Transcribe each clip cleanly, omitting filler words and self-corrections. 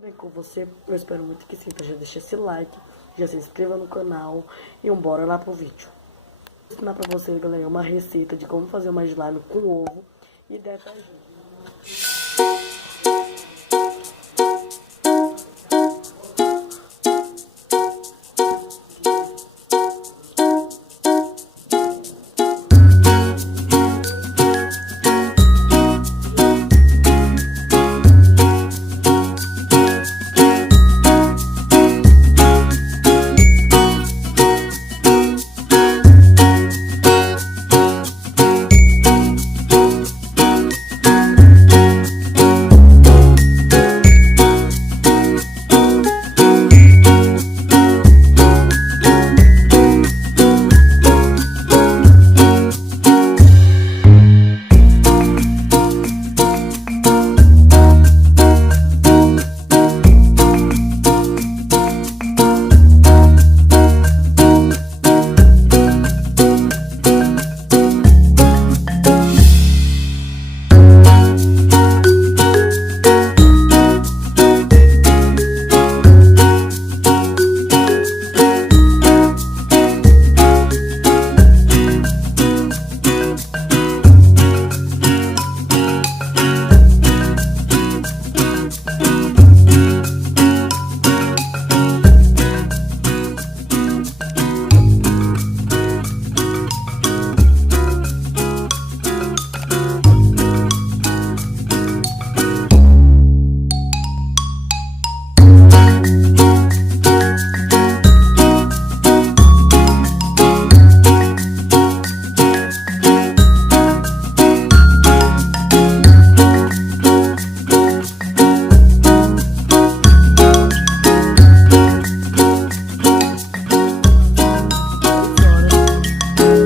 Bem com você? Eu espero muito que sim, então já deixa esse like, já se inscreva no canal e bora lá pro vídeo. Vou ensinar pra vocês, galera, uma receita de como fazer uma slime com ovo e detergente.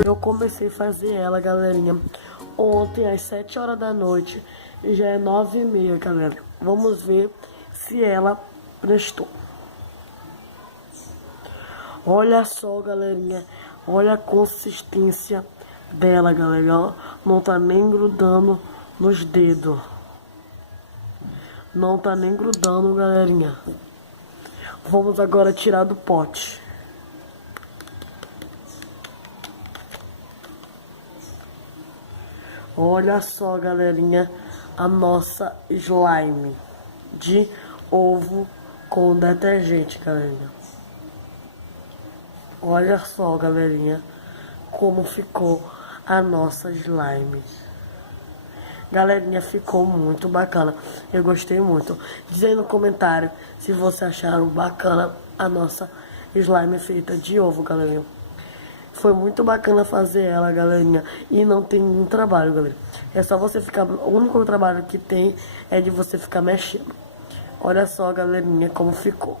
Eu comecei a fazer ela, galerinha, ontem às 7 horas da noite e já é 9h30, galera. Vamos ver se ela prestou. Olha só, galerinha, olha a consistência dela, galera, ó. Não tá nem grudando nos dedos. Não tá nem grudando, galerinha. Vamos agora tirar do pote. Olha só, galerinha, a nossa slime de ovo com detergente, galerinha. Olha só, galerinha, como ficou a nossa slime. Galerinha, ficou muito bacana. Eu gostei muito. Diz aí no comentário se vocês acharam bacana a nossa slime feita de ovo, galerinha. Foi muito bacana fazer ela, galerinha. E não tem nenhum trabalho, galera. É só você ficar... O único trabalho que tem é de você ficar mexendo. Olha só, galerinha, como ficou.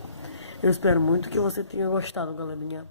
Eu espero muito que você tenha gostado, galerinha.